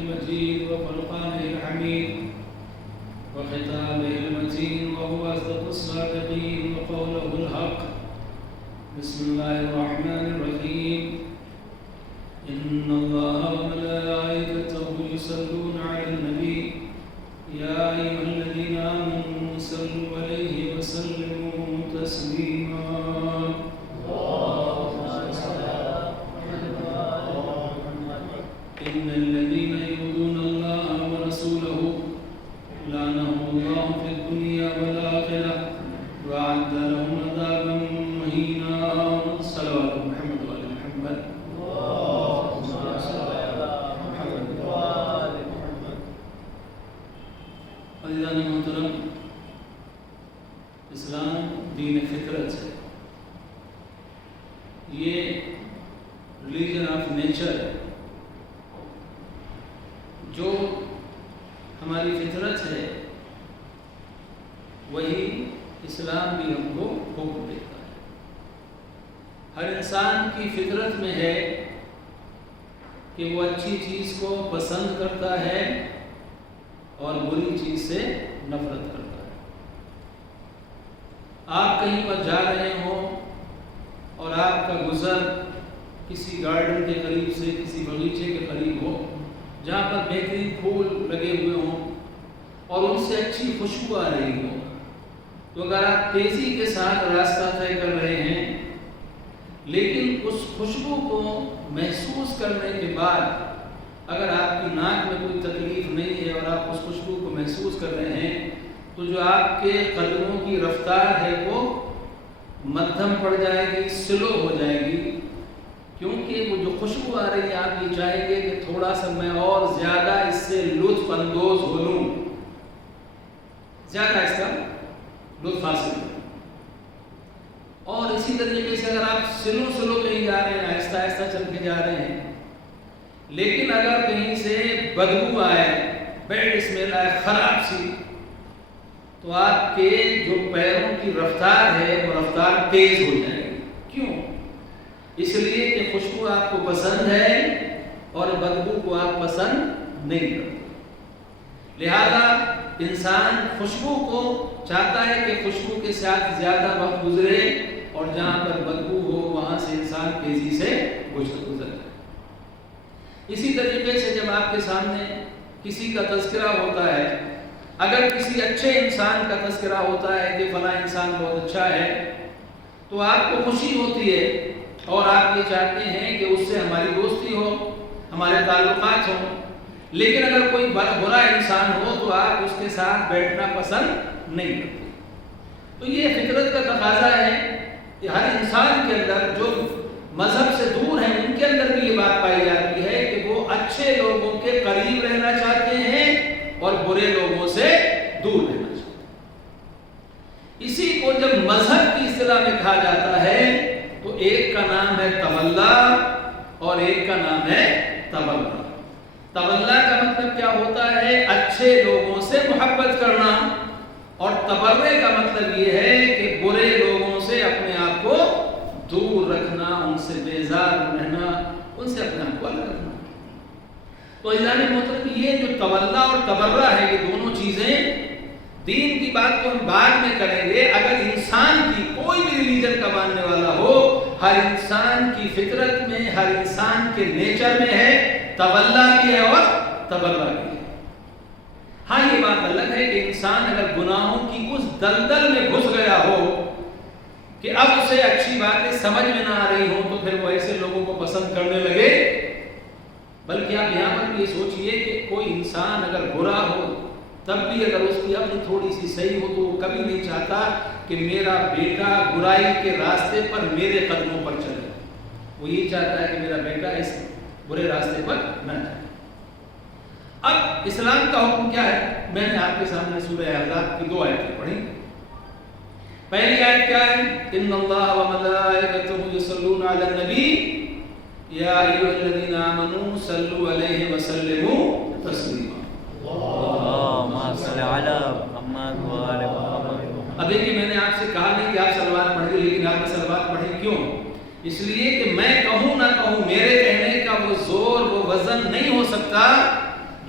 المجيد وفرقانه الحميد وختامه المتين وهو أصدق الصادقين وقوله الحق. بسم الله الرحمن الرحيم. إن الله وملائكته يصلون على النبي يا أيها الذين آمنوا صلوا عليه وسلموا تسليما. إن الذين يؤذون الله ورسوله لعنهم الله في الدنيا والآخرة وأعد لهم عذابا مهينا. صلوات محمد وآل محمد. عزیزان محترم، اسلام دین فطرت ہے، یہ ریلیجن آف نیچر ہے. جو ہماری فطرت ہے وہی اسلام بھی ہم کو حکم دیتا ہے. ہر انسان کی فطرت میں ہے کہ وہ اچھی چیز کو پسند کرتا ہے اور بری چیز سے نفرت کرتا ہے. آپ کہیں پر جا رہے ہوں اور آپ کا گزر کسی گارڈن کے قریب سے کسی باغیچے کے قریب ہو جہاں پر بہترین پھول لگے ہوئے ہوں اور ان سے اچھی خوشبو آ رہی ہو، تو اگر آپ تیزی کے ساتھ راستہ طے کر رہے ہیں لیکن اس خوشبو کو محسوس کرنے کے بعد اگر آپ کی ناک میں کوئی تکلیف نہیں ہے اور آپ اس خوشبو کو محسوس کر رہے ہیں، تو جو آپ کے قدموں کی رفتار ہے وہ مدھم پڑ جائے گی، سلو ہو جائے گی، کیونکہ وہ جو خوشبو آ رہی ہے آپ یہ چاہیں گے کہ تھوڑا سا میں اور زیادہ اس سے لطف اندوز ہو لوں، زیادہ اس کا لطف حاصل کروں. اور اسی طریقے سے اگر آپ سلو کہیں جا رہے ہیں، آہستہ آہستہ چل کے جا رہے ہیں، لیکن اگر کہیں سے بدبو آئے، بیڈ اسمیل آئے، خراب سی، تو آپ کے جو پیروں کی رفتار ہے وہ رفتار تیز ہو جائے گی. کیوں؟ اس لیے کہ خوشبو آپ کو پسند ہے اور بدبو کو آپ پسند نہیں کرتے. لہذا انسان خوشبو کو چاہتا ہے کہ خوشبو کے ساتھ زیادہ وقت گزرے اور جہاں پر بدبو ہو وہاں سے انسان تیزی سے گزر جائے. اسی طریقے سے جب آپ کے سامنے کسی کا تذکرہ ہوتا ہے، اگر کسی اچھے انسان کا تذکرہ ہوتا ہے کہ فلاں انسان بہت اچھا ہے، تو آپ کو خوشی ہوتی ہے اور آپ یہ چاہتے ہیں کہ اس سے ہماری دوستی ہو، ہمارے تعلقات ہوں. لیکن اگر کوئی برا انسان ہو تو آپ اس کے ساتھ بیٹھنا پسند نہیں کرتے. تو یہ فطرت کا تقاضا ہے کہ ہر انسان کے اندر جو مذہب سے دور ہیں ان کے اندر بھی یہ بات پائی جاتی ہے کہ وہ اچھے لوگوں کے قریب رہنا چاہتے ہیں اور برے لوگوں سے دور رہنا چاہتے ہیں. اسی کو جب مذہب کی اصطلاح میں کہا جاتا ہے تو ایک کا نام ہے تولا اور ایک کا نام ہے تبرع. تولا کا مطلب کیا ہوتا ہے؟ اچھے لوگوں سے محبت کرنا، اور تبرع کا مطلب یہ ہے کہ برے لوگوں سے اپنے آپ کو دور رکھنا، ان سے بیزار رہنا، ان سے اپنے آپ کو الگ رکھنا. تو عزیزان محترم، یہ جو تولا اور تبرع ہے یہ دونوں چیزیں دین کی بات تو ہم بعد میں کریں گے. اگر انسان کی کوئی بھی ریلیجن کا ماننے والا ہو، ہر انسان کی فطرت میں، ہر انسان کے نیچر میں ہے تولا بھی ہے اور تبرع بھی ہے. ہاں یہ بات الگ ہے کہ انسان اگر گناہوں کی اس دلدل میں گھس گیا ہو کہ اب اسے اچھی باتیں سمجھ میں نہ آ رہی ہوں تو پھر وہ ایسے لوگوں کو پسند کرنے لگے. بلکہ آپ یہاں پر بھی یہ سوچئے کہ کوئی انسان اگر برا ہو تب بھی اگر اس کی عقل تھوڑی سی صحیح ہو تو وہ کبھی نہیں چاہتا کہ میرا بیٹا برائی کے راستے پر میرے قدموں پر چلے. وہ یہ چاہتا ہے کہ میرا بیٹا اس برے راستے پر نہ جائے. اب اسلام کا حکم کیا ہے؟ میں نے آپ کے سامنے سورہ احزاب کی 2 آیتیں پڑھی. پہلی آیت کیا ہے؟ ان اللہ وملائکتہ یصلون علی النبی یا ایھا الذین آمنوا صلوا علیہ وسلموا تسلیما. اللہم صل علی محمد و آل محمد. اب دیکھیے میں نے آپ سے کہا نہیں کہ آپ صلوات پڑھیں، لیکن آپ نے صلوات پڑھی کیوں؟ اس لیے کہ میں کہوں نہ کہوں، میرے کہنے کا وہ زور وہ وزن نہیں ہو سکتا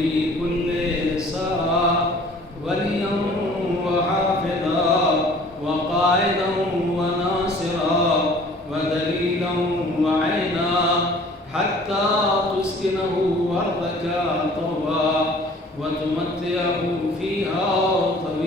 في كل ساعة وليا وحافظا وقائدا وناصرا ودليلا وعينا حتى تسكنه أرضك طوعا وتمتعه فيها طويلا